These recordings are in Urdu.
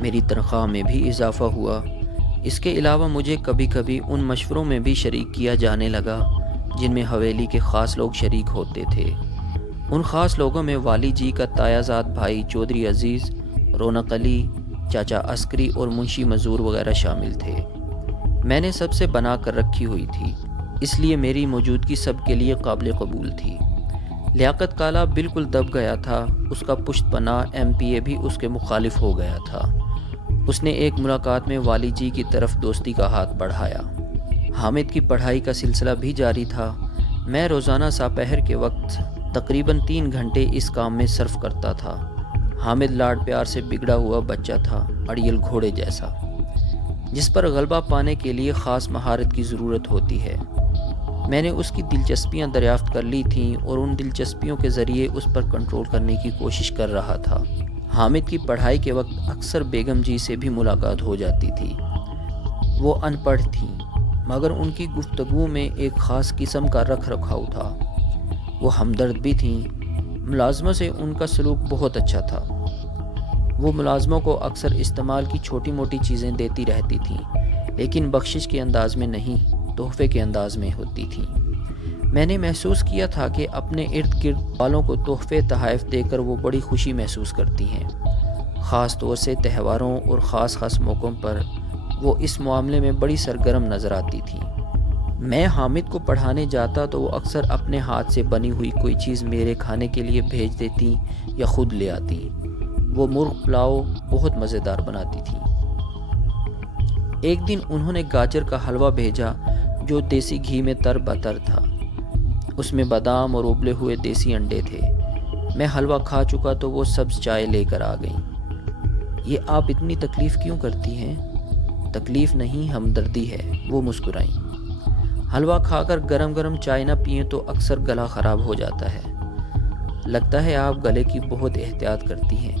میری تنخواہ میں بھی اضافہ ہوا۔ اس کے علاوہ مجھے کبھی کبھی ان مشوروں میں بھی شریک کیا جانے لگا جن میں حویلی کے خاص لوگ شریک ہوتے تھے۔ ان خاص لوگوں میں والی جی کا تایازاد بھائی چودھری عزیز، رونق علی، چاچا عسکری اور منشی مزور وغیرہ شامل تھے۔ میں نے سب سے بنا کر رکھی ہوئی تھی، اس لیے میری موجودگی سب کے لیے قابل قبول تھی۔ لیاقت کالا بالکل دب گیا تھا، اس کا پشت پناہ ایم پی اے بھی اس کے مخالف ہو گیا تھا۔ اس نے ایک ملاقات میں والی جی کی طرف دوستی کا ہاتھ بڑھایا۔ حامد کی پڑھائی کا سلسلہ بھی جاری تھا۔ میں روزانہ ساپہر کے وقت تقریباً 3 گھنٹے اس کام میں صرف کرتا تھا۔ حامد لاڈ پیار سے بگڑا ہوا بچہ تھا، اڑیل گھوڑے جیسا، جس پر غلبہ پانے کے لیے خاص مہارت کی ضرورت ہوتی ہے۔ میں نے اس کی دلچسپیاں دریافت کر لی تھیں اور ان دلچسپیوں کے ذریعے اس پر کنٹرول کرنے کی کوشش کر رہا تھا۔ حامد کی پڑھائی کے وقت اکثر بیگم جی سے بھی ملاقات ہو جاتی تھی۔ وہ ان پڑھ تھیں، مگر ان کی گفتگو میں ایک خاص قسم کا رکھ رکھاؤ تھا۔ وہ ہمدرد بھی تھیں۔ ملازموں سے ان کا سلوک بہت اچھا تھا۔ وہ ملازموں کو اکثر استعمال کی چھوٹی موٹی چیزیں دیتی رہتی تھیں، لیکن بخشش کے انداز میں نہیں، تحفے کے انداز میں ہوتی تھیں۔ میں نے محسوس کیا تھا کہ اپنے ارد گرد والوں کو تحفے تحائف دے کر وہ بڑی خوشی محسوس کرتی ہیں۔ خاص طور سے تہواروں اور خاص موقعوں پر وہ اس معاملے میں بڑی سرگرم نظر آتی تھیں۔ میں حامد کو پڑھانے جاتا تو وہ اکثر اپنے ہاتھ سے بنی ہوئی کوئی چیز میرے کھانے کے لیے بھیج دیتی یا خود لے آتی۔ وہ مرغ پلاؤ بہت مزیدار بناتی تھی۔ ایک دن انہوں نے گاجر کا حلوہ بھیجا جو دیسی گھی میں تر بتر تھا۔ اس میں بادام اور ابلے ہوئے دیسی انڈے تھے۔ میں حلوہ کھا چکا تو وہ سبز چائے لے کر آ گئیں۔ یہ آپ اتنی تکلیف کیوں کرتی ہیں؟ تکلیف نہیں، ہمدردی ہے، وہ مسکرائیں۔ حلوہ کھا کر گرم گرم چائے نہ پئیں تو اکثر گلا خراب ہو جاتا ہے۔ لگتا ہے آپ گلے کی بہت احتیاط کرتی ہیں،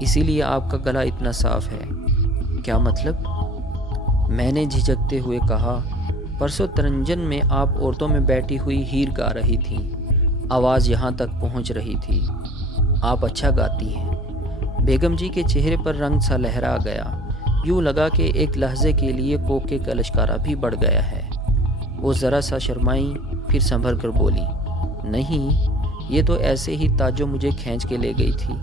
اسی لیے آپ کا گلا اتنا صاف ہے۔ کیا مطلب؟ میں نے جھجکتے ہوئے کہا، پرسوں ترنجن میں آپ عورتوں میں بیٹھی ہوئی ہیر گا رہی تھیں، آواز یہاں تک پہنچ رہی تھی۔ آپ اچھا گاتی ہیں۔ بیگم جی کے چہرے پر رنگ سا لہرا گیا، یوں لگا کہ ایک لحظے کے لیے کوکے کا لشکارہ بھی بڑھ گیا ہے۔ وہ ذرا سا شرمائیں، پھر سنبھل کر بولی، نہیں، یہ تو ایسے ہی تاجو مجھے کھینچ کے لے گئی تھی۔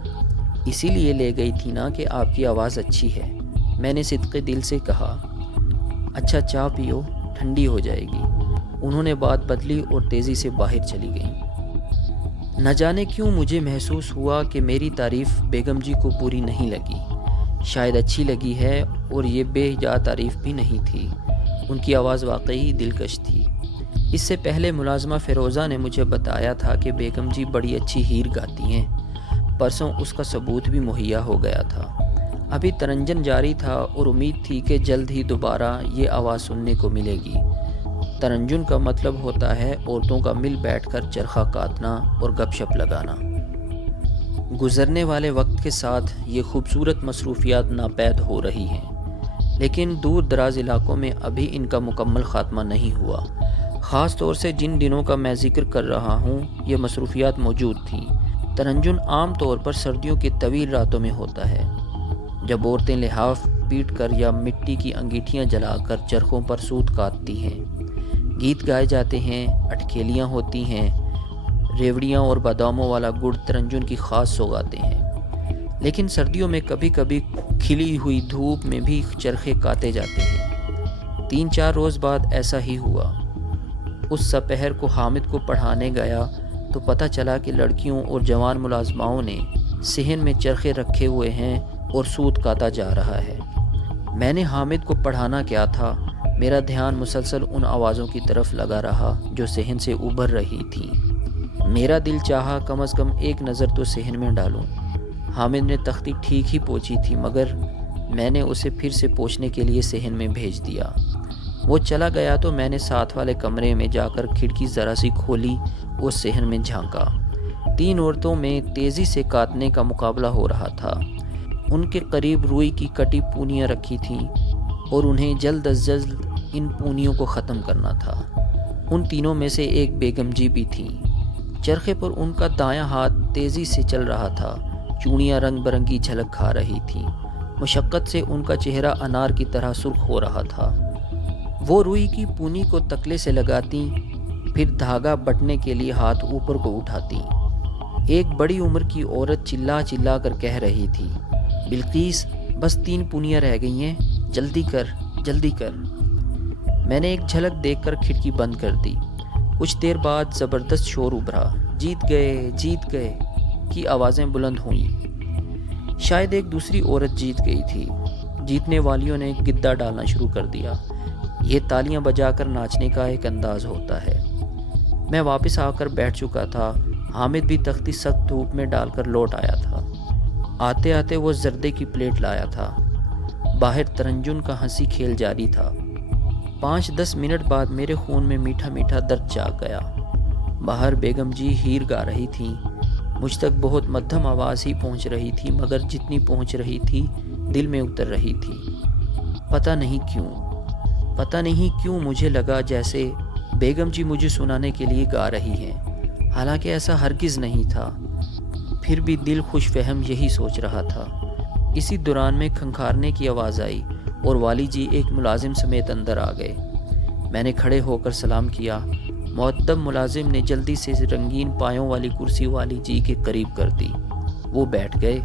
اسی لیے لے گئی تھی نا کہ آپ کی آواز اچھی ہے، میں نے صدقے دل سے کہا۔ اچھا چائے پیو، ٹھنڈی ہو جائے گی۔ انہوں نے بات بدلی اور تیزی سے باہر چلی گئیں۔ نہ جانے کیوں مجھے محسوس ہوا کہ میری تعریف بیگم جی کو بری نہیں لگی، شاید اچھی لگی ہے، اور یہ بے جا تعریف بھی نہیں تھی۔ ان کی آواز واقعی دلکش تھی۔ اس سے پہلے ملازمہ فیروزہ نے مجھے بتایا تھا کہ بیگم جی بڑی اچھی ہیر گاتی ہیں۔ پرسوں اس کا ثبوت بھی مہیا ہو گیا تھا۔ ابھی ترنجن جاری تھا اور امید تھی کہ جلد ہی دوبارہ یہ آواز سننے کو ملے گی۔ ترنجن کا مطلب ہوتا ہے عورتوں کا مل بیٹھ کر چرخہ کاٹنا اور گپ شپ لگانا۔ گزرنے والے وقت کے ساتھ یہ خوبصورت مصروفیات ناپید ہو رہی ہیں، لیکن دور دراز علاقوں میں ابھی ان کا مکمل خاتمہ نہیں ہوا۔ خاص طور سے جن دنوں کا میں ذکر کر رہا ہوں یہ مصروفیات موجود تھیں۔ ترنجن عام طور پر سردیوں کی طویل راتوں میں ہوتا ہے، جب عورتیں لحاف پیٹ کر یا مٹی کی انگیٹھیاں جلا کر چرخوں پر سوت کاٹتی ہیں۔ گیت گائے جاتے ہیں، اٹکھیلیاں ہوتی ہیں، ریوڑیاں اور باداموں والا گڑ ترنجن کی خاص سوغاتیں ہیں۔ لیکن سردیوں میں کبھی کبھی کھلی ہوئی دھوپ میں بھی چرخے کاٹے جاتے ہیں۔ 3-4 روز بعد ایسا ہی ہوا۔ اس سپہر کو حامد کو پڑھانے گیا تو پتہ چلا کہ لڑکیوں اور جوان ملازماؤں نے صحن میں چرخے رکھے ہوئے ہیں اور سوت کاتا جا رہا ہے۔ میں نے حامد کو پڑھانا کیا تھا، میرا دھیان مسلسل ان آوازوں کی طرف لگا رہا جو صحن سے ابھر رہی تھیں۔ میرا دل چاہا کم از کم ایک نظر تو صحن میں ڈالوں۔ حامد نے تختی ٹھیک ہی پوچھی تھی، مگر میں نے اسے پھر سے پوچھنے کے لیے صحن میں بھیج دیا۔ وہ چلا گیا تو میں نے ساتھ والے کمرے میں جا کر کھڑکی ذرا سی کھولی اور صحن میں جھانکا۔ 3 عورتوں میں تیزی سے کاٹنے کا مقابلہ ہو رہا تھا۔ ان کے قریب روئی کی کٹی پونیاں رکھی تھیں اور انہیں جلد از جلد ان پونیوں کو ختم کرنا تھا۔ ان تینوں میں سے ایک بیگم جی بھی تھیں۔ چرخے پر ان کا دایاں ہاتھ تیزی سے چل رہا تھا، چوڑیاں رنگ برنگی جھلک کھا رہی تھیں۔ مشقت سے ان کا چہرہ انار کی طرح سرخ ہو رہا تھا۔ وہ روئی کی پونی کو تکلے سے لگاتی، پھر دھاگا بٹنے کے لیے ہاتھ اوپر کو اٹھاتی۔ ایک بڑی عمر کی عورت چلا چلا کر کہہ رہی تھی، بلقیس بس 3 پونیاں رہ گئی ہیں، جلدی کر جلدی کر۔ میں نے ایک جھلک دیکھ کر کھڑکی بند کر دی۔ کچھ دیر بعد زبردست شور ابھرا، جیت گئے کی آوازیں بلند ہوئیں۔ شاید ایک دوسری عورت جیت گئی تھی۔ جیتنے والیوں نے گدا ڈالنا شروع کر دیا۔ یہ تالیاں بجا کر ناچنے کا ایک انداز ہوتا ہے۔ میں واپس آ کر بیٹھ چکا تھا۔ حامد بھی تختی سخت دھوپ میں ڈال کر لوٹ آیا تھا۔ آتے آتے وہ زردے کی پلیٹ لایا تھا۔ باہر ترنجن کا ہنسی کھیل جاری تھا۔ 5-10 منٹ بعد میرے خون میں میٹھا میٹھا درد جاگ گیا۔ باہر بیگم جی ہیر گا رہی تھیں۔ مجھ تک بہت مدھم آواز ہی پہنچ رہی تھی، مگر جتنی پہنچ رہی تھی دل میں اتر رہی تھی۔ پتہ نہیں کیوں مجھے لگا جیسے بیگم جی مجھے سنانے کے لیے گا رہی ہیں، حالانکہ ایسا ہرگز نہیں تھا۔ پھر بھی دل خوش فہم یہی سوچ رہا تھا۔ اسی دوران میں کھنکھارنے کی آواز آئی اور والی جی ایک ملازم سمیت اندر آ گئے۔ میں نے کھڑے ہو کر سلام کیا۔ مؤدب ملازم نے جلدی سے رنگین پایوں والی کرسی والی جی کے قریب کر دی۔ وہ بیٹھ گئے۔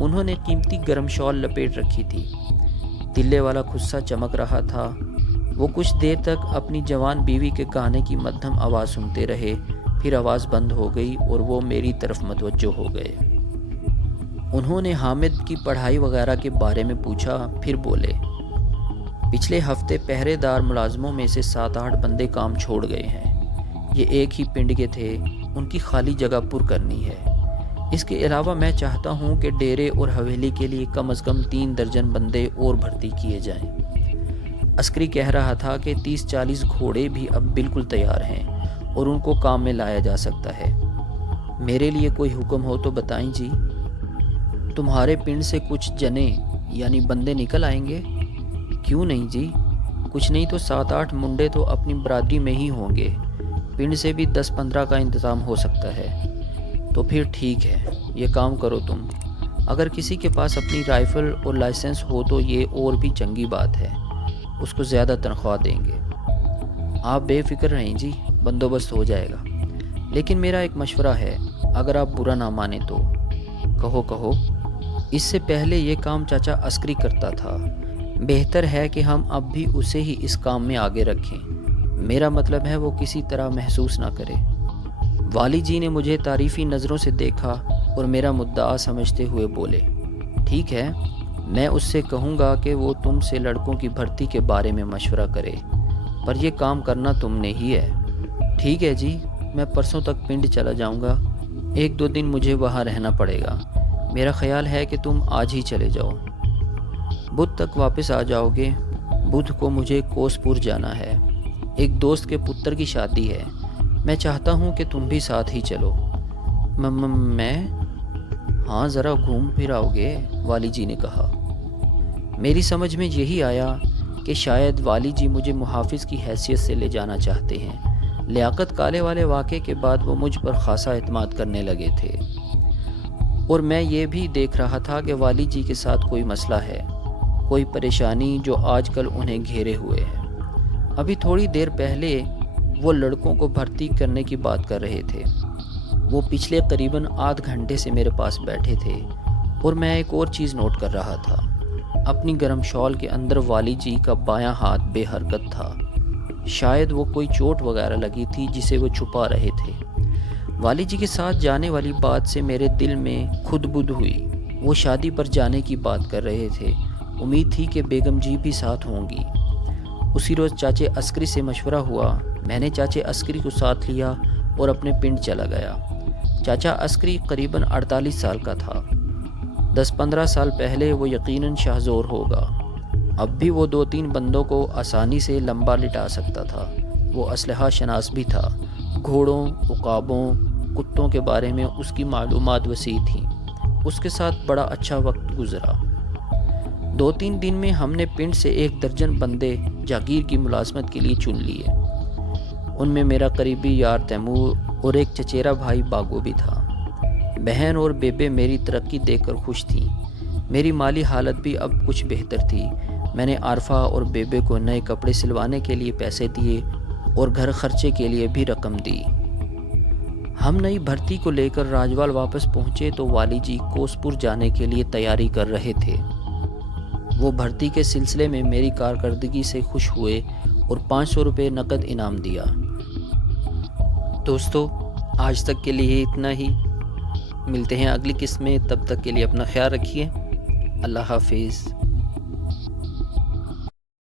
انہوں نے قیمتی گرم شال لپیٹ رکھی تھی۔ تلے والا خصہ چمک رہا تھا۔ وہ کچھ دیر تک اپنی جوان بیوی کے گانے کی مدھم آواز سنتے رہے، پھر آواز بند ہو گئی اور وہ میری طرف متوجہ ہو گئے۔ انہوں نے حامد کی پڑھائی وغیرہ کے بارے میں پوچھا، پھر بولے، پچھلے ہفتے پہرے دار ملازموں میں سے 7-8 بندے کام چھوڑ گئے ہیں۔ یہ ایک ہی پنڈ کے تھے، ان کی خالی جگہ پر کرنی ہے۔ اس کے علاوہ میں چاہتا ہوں کہ ڈیرے اور حویلی کے لیے کم از کم 3 درجن بندے اور بھرتی کیے جائیں۔ عسکری کہہ رہا تھا کہ 30-40 گھوڑے بھی اب بالکل تیار ہیں اور ان کو کام میں لایا جا سکتا ہے۔ میرے لیے کوئی حکم ہو تو بتائیں جی۔ تمہارے پنڈ سے کچھ جنے یعنی بندے نکل آئیں گے؟ کیوں نہیں جی، کچھ نہیں تو 7-8 منڈے تو اپنی برادری میں ہی ہوں گے۔ پنڈ سے بھی 10-15 کا انتظام ہو سکتا ہے۔ تو پھر ٹھیک ہے، یہ کام کرو تم۔ اگر کسی کے پاس اپنی رائفل اور لائسنس ہو تو یہ اور بھی چنگی بات ہے، اس کو زیادہ تنخواہ دیں گے۔ آپ بے فکر رہیں جی، بندوبست ہو جائے گا۔ لیکن میرا ایک مشورہ ہے، اگر آپ برا نہ مانیں تو۔ کہو۔ اس سے پہلے یہ کام چاچا عسکری کرتا تھا، بہتر ہے کہ ہم اب بھی اسے ہی اس کام میں آگے رکھیں۔ میرا مطلب ہے وہ کسی طرح محسوس نہ کرے۔ والی جی نے مجھے تعریفی نظروں سے دیکھا اور میرا مدعا سمجھتے ہوئے بولے، ٹھیک ہے، میں اس سے کہوں گا کہ وہ تم سے لڑکوں کی بھرتی کے بارے میں مشورہ کرے، پر یہ کام کرنا تم نے ہی ہے۔ ٹھیک ہے جی، میں پرسوں تک پنڈ چلا جاؤں گا۔ 1-2 دن مجھے وہاں رہنا پڑے گا۔ میرا خیال ہے کہ تم آج ہی چلے جاؤ، بدھ تک واپس آ جاؤ گے۔ بدھ کو مجھے کوسپور جانا ہے، ایک دوست کے پتر کی شادی ہے۔ میں چاہتا ہوں کہ تم بھی ساتھ ہی چلو۔ میں؟ ہاں، ذرا گھوم پھر آؤ گے، والی جی نے کہا۔ میری سمجھ میں یہی آیا کہ شاید والی جی مجھے محافظ کی حیثیت سے لے جانا چاہتے ہیں۔ لیاقت کالے والے واقعے کے بعد وہ مجھ پر خاصا اعتماد کرنے لگے تھے، اور میں یہ بھی دیکھ رہا تھا کہ والی جی کے ساتھ کوئی مسئلہ ہے، کوئی پریشانی جو آج کل انہیں گھیرے ہوئے ہے۔ ابھی تھوڑی دیر پہلے وہ لڑکوں کو بھرتی کرنے کی بات کر رہے تھے۔ وہ پچھلے قریباً آدھ گھنٹے سے میرے پاس بیٹھے تھے، اور میں ایک اور چیز نوٹ کر رہا تھا۔ اپنی گرم شال کے اندر والی جی کا بایاں ہاتھ بے حرکت تھا۔ شاید وہ کوئی چوٹ وغیرہ لگی تھی جسے وہ چھپا رہے تھے۔ والی جی کے ساتھ جانے والی بات سے میرے دل میں خود بدھ ہوئی۔ وہ شادی پر جانے کی بات کر رہے تھے، امید تھی کہ بیگم جی بھی ساتھ ہوں گی۔ اسی روز چاچے عسکری سے مشورہ ہوا۔ میں نے چاچے عسکری کو ساتھ لیا اور اپنے پنڈ چلا گیا۔ چاچا عسکری قریباً 48 سال کا تھا۔ 10-15 سال پہلے وہ یقیناً شاہزور ہوگا۔ اب بھی وہ 2-3 بندوں کو آسانی سے لمبا لٹا سکتا تھا۔ وہ اسلحہ شناس بھی تھا۔ گھوڑوں، عقابوں، کتوں کے بارے میں اس کی معلومات وسیع تھیں۔ اس کے ساتھ بڑا اچھا وقت گزرا۔ 2-3 دن میں ہم نے پنڈ سے 1 درجن بندے جاگیر کی ملازمت کے لیے چن لیے۔ ان میں میرا قریبی یار تیمور اور ایک چچیرا بھائی باگو بھی تھا۔ بہن اور بیبے میری ترقی دیکھ کر خوش تھیں۔ میری مالی حالت بھی اب کچھ بہتر تھی۔ میں نے عارفہ اور بیبے کو نئے کپڑے سلوانے کے لیے پیسے دیے اور گھر خرچے کے لیے بھی رقم دی۔ ہم نئی بھرتی کو لے کر راجوال واپس پہنچے تو والی جی کوسپور جانے کے لیے تیاری کر رہے تھے۔ وہ بھرتی کے سلسلے میں میری کارکردگی سے خوش ہوئے اور 500 روپے نقد انعام دیا۔ دوستو، آج تک کے لیے اتنا ہی۔ ملتے ہیں اگلی قسط میں، تب تک کے لیے اپنا خیال رکھیے۔ اللہ حافظ۔